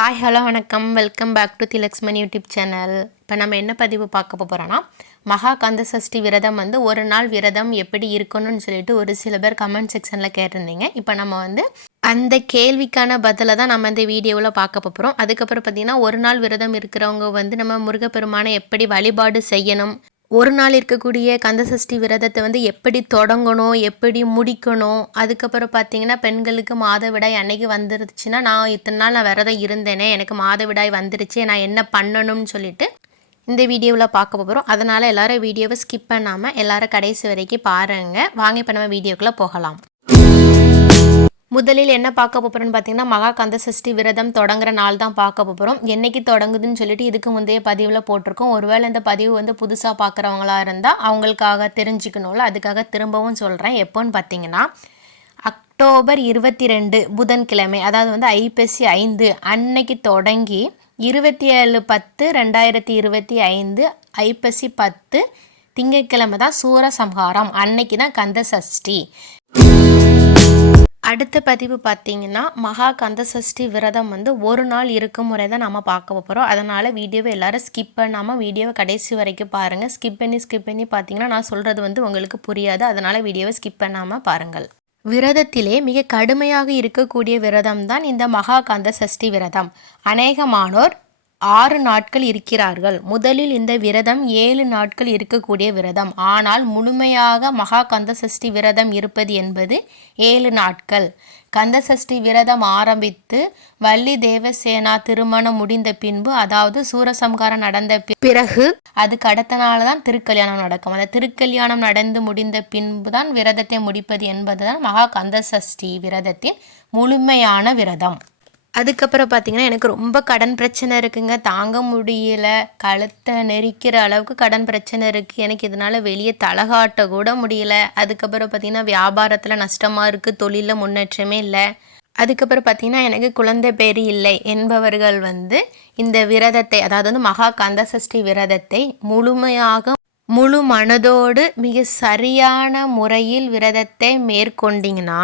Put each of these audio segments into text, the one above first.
Hi hello வணக்கம். Welcome back to Thilaksman YouTube channel இப்போ நம்ம என்ன பதிவு பார்க்க போகிறோன்னா மகா கந்த சஷ்டி விரதம் வந்து ஒரு நாள் விரதம் எப்படி இருக்கணும்னு சொல்லிட்டு ஒரு சில பேர் கமெண்ட் செக்ஷனில் கேட்டிருந்தீங்க. இப்போ நம்ம வந்து அந்த கேள்விக்கான பதிலை தான் நம்ம இந்த வீடியோவில் பார்க்க போகிறோம் அதுக்கப்புறம் பார்த்திங்கன்னா ஒரு நாள் விரதம் இருக்கிறவங்க வந்து நம்ம முருகப்பெருமானை எப்படி வழிபாடு செய்யணும் ஒரு நாள் இருக்கக்கூடிய கந்தசஷ்டி விரதத்தை வந்து எப்படி தொடங்கணும் எப்படி முடிக்கணும் அதுக்கப்புறம் பார்த்தீங்கன்னா பெண்களுக்கு மாதவிடாய் அன்னைக்கு வந்துருச்சுன்னா நான் இத்தனை நாள் நான் விரதம் இருந்தேனே எனக்கு மாதவிடாய் வந்துருச்சு நான் என்ன பண்ணணும்னு சொல்லிட்டு இந்த வீடியோவில் பார்க்க போகிறோம் அதனால் எல்லோரும் வீடியோவை ஸ்கிப் பண்ணாமல் எல்லோரும் கடைசி வரைக்கும் பாருங்கள் வாங்க இப்போ நம்ம வீடியோக்குள்ளே போகலாம். முதலில் என்ன பார்க்க போகிறோம்னு பார்த்தீங்கன்னா மகா கந்த சஷ்டி விரதம் தொடங்குற நாள் தான் பார்க்க போகிறோம் என்னைக்கு தொடங்குதுன்னு சொல்லிட்டு இதுக்கு முந்தைய பதிவில் போட்டிருக்கோம். ஒருவேளை இந்த பதிவு வந்து புதுசாக பார்க்குறவங்களா இருந்தால் அவங்களுக்காக தெரிஞ்சுக்கணும்ல அதுக்காக திரும்பவும் சொல்கிறேன் எப்போன்னு பார்த்தீங்கன்னா அக்டோபர் இருபத்தி ரெண்டு புதன்கிழமை அதாவது வந்து ஐப்பசி ஐந்து அன்னைக்கு தொடங்கி இருபத்தி ஏழு பத்து ரெண்டாயிரத்தி இருபத்தி ஐந்து ஐப்பசி பத்து திங்கட்கிழமை தான் சூரசம்ஹாரம். அன்னைக்கு தான் கந்த சஷ்டி. அடுத்த பதிவு பார்த்தீங்கன்னா மகா கந்த சஷ்டி விரதம் வந்து ஒரு நாள் இருக்கும் முறை தான் நம்ம பார்க்க போகிறோம் அதனால் வீடியோவை எல்லாரும் ஸ்கிப் பண்ணாமல் வீடியோவை கடைசி வரைக்கும் பாருங்கள் ஸ்கிப் பண்ணி ஸ்கிப் பண்ணி பார்த்தீங்கன்னா நான் சொல்கிறது வந்து உங்களுக்கு புரியாது. அதனால் வீடியோவை ஸ்கிப் பண்ணாமல் பாருங்கள். விரதத்திலே மிக கடுமையாக இருக்கக்கூடிய விரதம் தான் இந்த மகா கந்த சஷ்டி விரதம். அநேகமானோர் ஆறு நாட்கள் இருக்கிறார்கள். முதலில் இந்த விரதம் ஏழு நாட்கள் இருக்கக்கூடிய விரதம். ஆனால் முழுமையாக மகா கந்தசஷ்டி விரதம் இருப்பது என்பது ஏழு நாட்கள். கந்தசஷ்டி விரதம் ஆரம்பித்து வள்ளி தேவசேனா திருமணம் முடிந்த பின்பு அதாவது சூரசம்காரம் நடந்த பிறகு அதுக்கு அடுத்த நாள் தான் திருக்கல்யாணம் நடக்கும். அந்த திருக்கல்யாணம் நடந்து முடிந்த பின்பு தான் விரதத்தை முடிப்பது என்பதுதான் மகா கந்தசஷ்டி விரதத்தின் முழுமையான விரதம். அதுக்கப்புறம் பார்த்தீங்கன்னா எனக்கு ரொம்ப கடன் பிரச்சனை இருக்குங்க. தாங்க முடியல. கழுத்தை நெரிக்கிற அளவுக்கு கடன் பிரச்சனை இருக்குது எனக்கு இதனால் வெளியே தலகாட்ட கூட முடியல. அதுக்கப்புறம் பார்த்தீங்கன்னா வியாபாரத்தில் நஷ்டமாக இருக்குது தொழிலில் முன்னேற்றமே இல்லை. அதுக்கப்புறம் பார்த்தீங்கன்னா எனக்கு குழந்தை பேர் இல்லை என்பவர்கள் வந்து இந்த விரதத்தை அதாவது வந்து மகா கந்தசஷ்டி விரதத்தை முழுமையாக முழு மனதோடு மிக சரியான முறையில் விரதத்தை மேற்கொண்டிங்கன்னா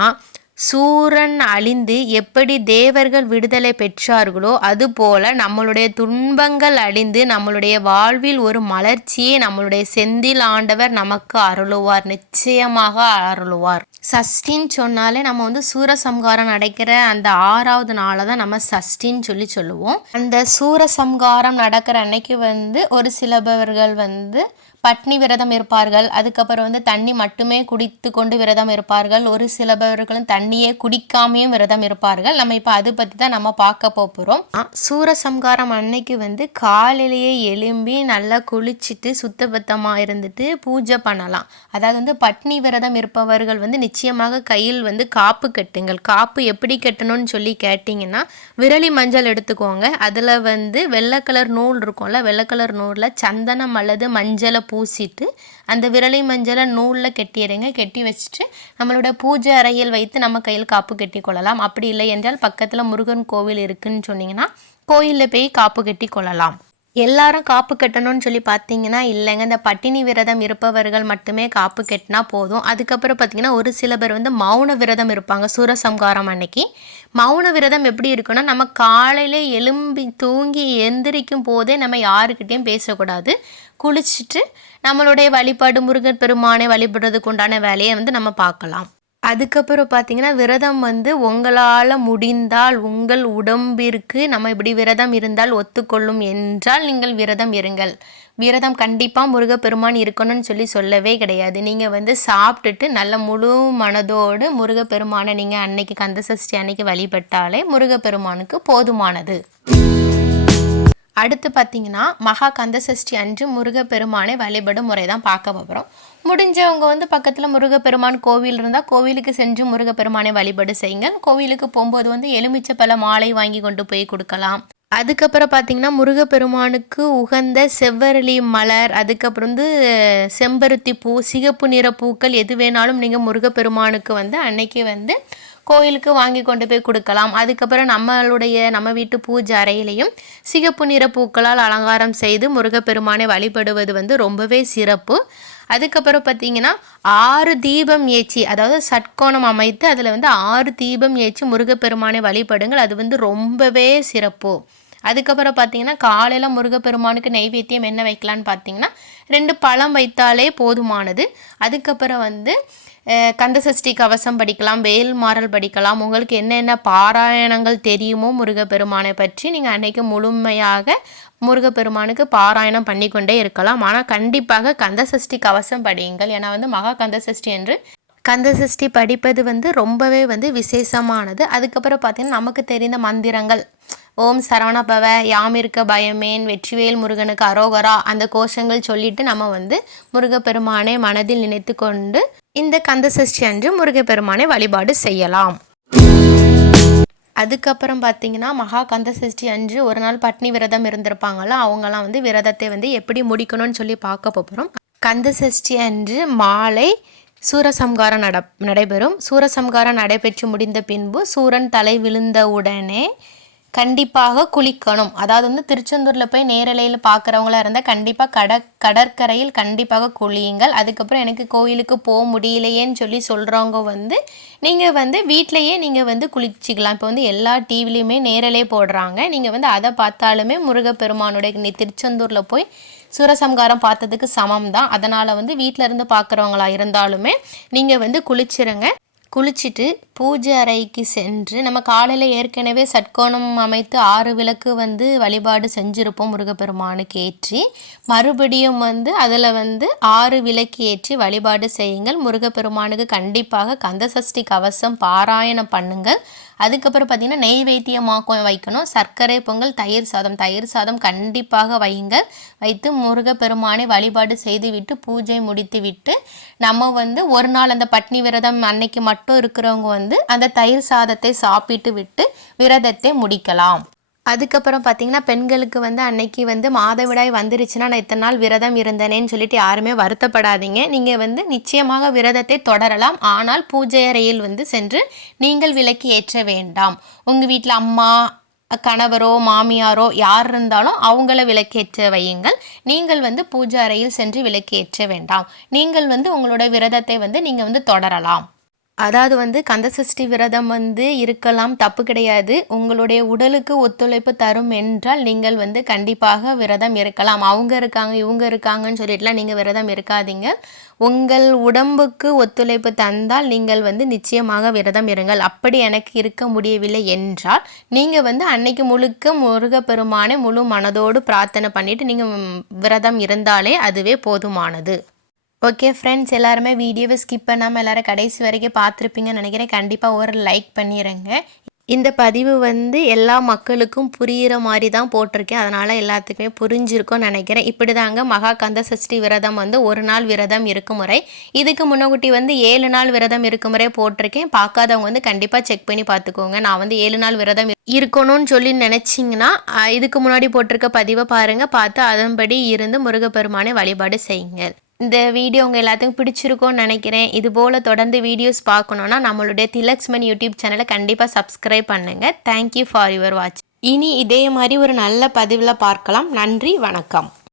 சூரன் அழிந்து எப்படி தேவர்கள் விடுதலை பெற்றார்களோ அதுபோல நம்மளுடைய துன்பங்கள் அழிந்து நம்மளுடைய வாழ்வில் ஒரு மலர்ச்சியை நம்மளுடைய செந்தில் ஆண்டவர் நமக்கு அருளுவார் நிச்சயமாக அருளுவார். சஷ்டின்னு சொன்னாலே நம்ம வந்து சூரசம்காரம் நடக்கிற அந்த ஆறாவது நாளை தான் நம்ம சஷ்டின்னு சொல்லி சொல்லுவோம். அந்த சூரசம்காரம் நடக்கிற அன்னைக்கு வந்து ஒரு சிலபவர்கள் வந்து பட்னி விரதம் இருப்பார்கள். அதுக்கப்புறம் வந்து தண்ணி மட்டுமே குடித்து கொண்டு விரதம் இருப்பார்கள். ஒரு சிலபவர்களும் தண்ணியே குடிக்காமையும் விரதம் இருப்பார்கள். நம்ம இப்போ அது பற்றி தான் நம்ம பார்க்க போகிறோம் சூரசம்காரம் அன்னைக்கு வந்து காலையிலேயே எழும்பி நல்லா குளிச்சுட்டு சுத்தபத்தமாக இருந்துட்டு பூஜை பண்ணலாம். அதாவது வந்து பட்னி விரதம் இருப்பவர்கள் வந்து நிச்சயமாக கையில் வந்து காப்பு கட்டுங்கள். காப்பு எப்படி கட்டணும்னு சொல்லி கேட்டிங்கன்னா விரலி மஞ்சள் எடுத்துக்கோங்க. அதில் வந்து வெள்ளை கலர் நூல் இருக்கும்ல வெள்ளை கலர் நூலில் சந்தனம் அல்லது மஞ்சளை பூசிட்டு அந்த விரலை மஞ்சளை நூலில் கெட்டிடுங்க கெட்டி வச்சுட்டு நம்மளோட பூஜை அறையில் வைத்து நம்ம கையில் காப்பு கட்டி கொள்ளலாம். அப்படி இல்லை என்றால் பக்கத்தில் முருகன் கோவில் இருக்குன்னு சொன்னீங்கன்னா கோயிலில் போய் காப்பு கட்டி கொள்ளலாம். எல்லாரும் காப்பு கட்டணும்னு சொல்லி பார்த்தீங்கன்னா இல்லைங்க. இந்த பட்டினி விரதம் இருப்பவர்கள் மட்டுமே காப்பு கட்டினா போதும். அதுக்கப்புறம் பார்த்தீங்கன்னா ஒரு சில பேர் வந்து மௌன விரதம் இருப்பாங்க. சூரசம்காரம் அன்னைக்கு. மௌன விரதம் எப்படி இருக்குன்னா நம்ம காலையில் எலும்பி தூங்கி எந்திரிக்கும் போதே நம்ம யாருக்கிட்டேயும் பேசக்கூடாது. குளிச்சுட்டு நம்மளுடைய வழிபாடு முருகன் பெருமானை வழிபடுறதுக்கு உண்டான வேலையை வந்து நம்ம பார்க்கலாம். அதுக்கப்புறம் பார்த்தீங்கன்னா விரதம் வந்து உங்களால் முடிந்தால் உங்கள் உடம்பிற்கு நம்ம இப்படி விரதம் இருந்தால் ஒத்துக்கொள்ளும் என்றால் நீங்கள் விரதம் இருங்கள். விரதம் கண்டிப்பாக முருகப்பெருமான் இருக்கணும்னு சொல்லி சொல்லவே கிடையாது. நீங்கள் வந்து சாப்பிட்டுட்டு நல்ல முழு மனதோடு முருகப்பெருமானை நீங்கள் அன்னைக்கு கந்தசஷ்டி அன்னைக்கு வழிபட்டாலே முருகப்பெருமானுக்கு போதுமானது. அடுத்து பார்த்தீங்கன்னா மகா கந்த சஷ்டி அன்று முருகப்பெருமானை வழிபடும் முறை தான் பார்க்க போகிறோம் முடிஞ்சவங்க வந்து பக்கத்தில் முருகப்பெருமான் கோவில் இருந்தால் கோவிலுக்கு சென்று முருகப்பெருமானை வழிபாடு செய்யுங்கள் கோவிலுக்கு போகும்போது வந்து எலுமிச்சை பழ மாலை வாங்கி கொண்டு போய் கொடுக்கலாம். அதுக்கப்புறம் பார்த்தீங்கன்னா முருகப்பெருமானுக்கு உகந்த செவ்வரளி மலர் அதுக்கப்புறம் வந்து செம்பருத்தி பூ சிகப்பு நிற பூக்கள் எது வேணாலும் நீங்கள் முருகப்பெருமானுக்கு வந்து அன்னைக்கு வந்து கோயிலுக்கு வாங்கி கொண்டு போய் கொடுக்கலாம். அதுக்கப்புறம் நம்மளுடைய நம்ம வீட்டு பூஜை அறையிலையும் சிகப்பு நிற பூக்களால் அலங்காரம் செய்து முருகப்பெருமானை வழிபடுவது வந்து ரொம்பவே சிறப்பு. அதுக்கப்புறம் பார்த்தீங்கன்னா ஆறு தீபம் ஏற்றி அதாவது சட்கோணம் அமைத்து அதில் வந்து ஆறு தீபம் ஏற்றி முருகப்பெருமானை வழிபடுங்கள். அது வந்து ரொம்பவே சிறப்பு. அதுக்கப்புறம் பார்த்தீங்கன்னா காலையில் முருகப்பெருமானுக்கு நெய்வேத்தியம் என்ன வைக்கலான்னு பார்த்தீங்கன்னா ரெண்டு பழம் வைத்தாலே போதுமானது. அதுக்கப்புறம் வந்து கந்தசஷ்டி கவசம் படிக்கலாம் வேல் மாறல் படிக்கலாம். உங்களுக்கு என்னென்ன பாராயணங்கள் தெரியுமோ முருகப்பெருமானை பற்றி நீங்கள் அன்னைக்கு முழுமையாக முருகப்பெருமானுக்கு பாராயணம் பண்ணி கொண்டே இருக்கலாம். ஆனால் கண்டிப்பாக கந்தசஷ்டி கவசம் படியுங்கள். ஏன்னா வந்து மகா கந்தசஷ்டி என்று கந்தசஷ்டி படிப்பது வந்து ரொம்பவே வந்து விசேஷமானது. அதுக்கப்புறம் பார்த்திங்கன்னா நமக்கு தெரிந்த மந்திரங்கள். ஓம் சரவணபவ யாம் இருக்க பயமேன் வெற்றிவேல் முருகனுக்கு அரோகரா அந்த கோஷங்கள் சொல்லிட்டு நம்ம வந்து முருகப்பெருமானை மனதில் நினைத்து கொண்டு இந்த கந்த சஷ்டி அன்று முருகப்பெருமானை வழிபாடு செய்யலாம். அதுக்கப்புறம் பார்த்தீங்கன்னா மகா கந்த சஷ்டி அன்று ஒரு நாள் பட்னி விரதம் இருந்திருப்பாங்களோ அவங்கெல்லாம் வந்து விரதத்தை வந்து எப்படி முடிக்கணும்னு சொல்லி பார்க்க போகிறோம் கந்த சஷ்டி அன்று மாலை சூரசம்காரம் நட நடைபெறும். சூரசம்காரம் நடைபெற்று முடிந்த பின்பு சூரன் தலை விழுந்த உடனே கண்டிப்பாக குளிக்கணும். அதாவது வந்து திருச்செந்தூரில் போய் நேரலையில் பார்க்குறவங்களா இருந்தால் கண்டிப்பாக கட கடற்கரையில் கண்டிப்பாக குளியுங்கள். அதுக்கப்புறம் எனக்கு கோயிலுக்கு போக முடியலையேன்னு சொல்லி சொல்கிறவங்க வந்து நீங்கள் வந்து வீட்டிலையே நீங்கள் வந்து குளிச்சிக்கலாம். இப்போ வந்து எல்லா டிவிலையுமே நேரலே போடுறாங்க. நீங்கள் வந்து அதை பார்த்தாலுமே முருகப்பெருமானுடைய திருச்செந்தூரில் போய் சூரசம்காரம் பார்த்ததுக்கு சமம் தான் அதனால் வந்து வீட்டில் இருந்து பார்க்குறவங்களா இருந்தாலுமே நீங்கள் வந்து குளிச்சிருங்க. குளிச்சுட்டு பூஜை அறைக்கு சென்று நம்ம காலையில் ஏற்கனவே சட்கோணம் அமைத்து ஆறு விளக்கு வந்து வழிபாடு செஞ்சுருப்போம் முருகப்பெருமானுக்கு ஏற்றி மறுபடியும் வந்து அதில் வந்து ஆறு விளக்கு ஏற்றி வழிபாடு செய்யுங்கள். முருகப்பெருமானுக்கு கண்டிப்பாக கந்தசஷ்டி கவசம் பாராயணம் பண்ணுங்கள். அதுக்கப்புறம் பார்த்தீங்கன்னா நெய்வேத்தியமாக்கம் வைக்கணும். சர்க்கரை பொங்கல் தயிர் சாதம். தயிர் சாதம் கண்டிப்பாக வைங்க. வைத்து முருகப்பெருமானை வழிபாடு செய்துவிட்டு பூஜை முடித்து விட்டு நம்ம வந்து ஒரு நாள் அந்த பட்னி விரதம் அன்னைக்கு மட்டும் இருக்கிறவங்க வந்து அந்த தயிர் சாதத்தை சாப்பிட்டு விட்டு விரதத்தை முடிக்கலாம். அதுக்கப்புறம் பார்த்தீங்கன்னா பெண்களுக்கு வந்து அன்னைக்கு வந்து மாதவிடாய் வந்துருச்சுன்னா நான் இத்தனை நாள் விரதம் இருந்தேனேன்னு சொல்லிட்டு யாருமே வருத்தப்படாதீங்க. நீங்கள் வந்து நிச்சயமாக விரதத்தை தொடரலாம். ஆனால் பூஜை அறையில் வந்து சென்று நீங்கள் விலக்கி ஏற்ற வேண்டாம். உங்கள் வீட்டில் அம்மா கணவரோ மாமியாரோ யார் இருந்தாலும் அவங்கள விளக்கேற்ற வையுங்கள். நீங்கள் வந்து பூஜை அறையில் சென்று விளக்கேற்ற வேண்டாம். நீங்கள் வந்து உங்களோட விரதத்தை வந்து நீங்கள் வந்து தொடரலாம். அதாவது வந்து கந்தசஷ்டி விரதம் வந்து இருக்கலாம் தப்பு கிடையாது. உங்களுடைய உடலுக்கு ஒத்துழைப்பு தரும் என்றால் நீங்கள் வந்து கண்டிப்பாக விரதம் இருக்கலாம். அவங்க இருக்காங்க இவங்க இருக்காங்கன்னு சொல்லிட்டுலாம் நீங்கள் விரதம் இருக்காதீங்க. உங்கள் உடம்புக்கு ஒத்துழைப்பு தந்தால் நீங்கள் வந்து நிச்சயமாக விரதம் இருங்கள். அப்படி எனக்கு இருக்க முடியவில்லை என்றால் நீங்கள் வந்து அன்னைக்கு முழுக்க முருகப்பெருமானை முழு மனதோடு பிரார்த்தனை பண்ணிட்டு நீங்கள் விரதம் இருந்தாலே அதுவே போதுமானது. ஓகே ஃப்ரெண்ட்ஸ் எல்லாருமே வீடியோவை ஸ்கிப் பண்ணாமல் எல்லோரும் கடைசி வரைக்கும் பார்த்துருப்பீங்கன்னு நினைக்கிறேன். கண்டிப்பாக ஒரு லைக் பண்ணிடுங்க இந்த பதிவு வந்து எல்லா மக்களுக்கும் புரிகிற மாதிரி தான் போட்டிருக்கேன். அதனால் எல்லாத்துக்குமே புரிஞ்சிருக்கும்னு நினைக்கிறேன். இப்படி தாங்க மகா கந்த சஷ்டி விரதம் வந்து ஒரு நாள் விரதம் இருக்கும் முறை இதுக்கு முன்னகுட்டி வந்து ஏழு நாள் விரதம் இருக்கும் முறை போட்டிருக்கேன். பார்க்காதவங்க வந்து கண்டிப்பாக செக் பண்ணி பார்த்துக்கோங்க. நான் வந்து ஏழு நாள் விரதம் இருக்கணும்னு சொல்லி நினச்சிங்கன்னா இதுக்கு முன்னாடி போட்டிருக்க பதிவை பாருங்கள் பார்த்து அதன்படி இருந்து முருகப்பெருமானை வழிபாடு செய்யுங்க இந்த வீடியோ உங்கள் எல்லாத்துக்கும் பிடிச்சிருக்கும்னு நினைக்கிறேன். இது போல் தொடர்ந்து வீடியோஸ் பார்க்கணுன்னா நம்மளுடைய திலக்ஸ்மன் யூடியூப் சேனலை கண்டிப்பாக சப்ஸ்கிரைப் பண்ணுங்கள் தேங்க்யூ ஃபார் யுவர் வாட்ச் இனி இதே மாதிரி ஒரு நல்ல பதிவில் பார்க்கலாம். நன்றி வணக்கம்.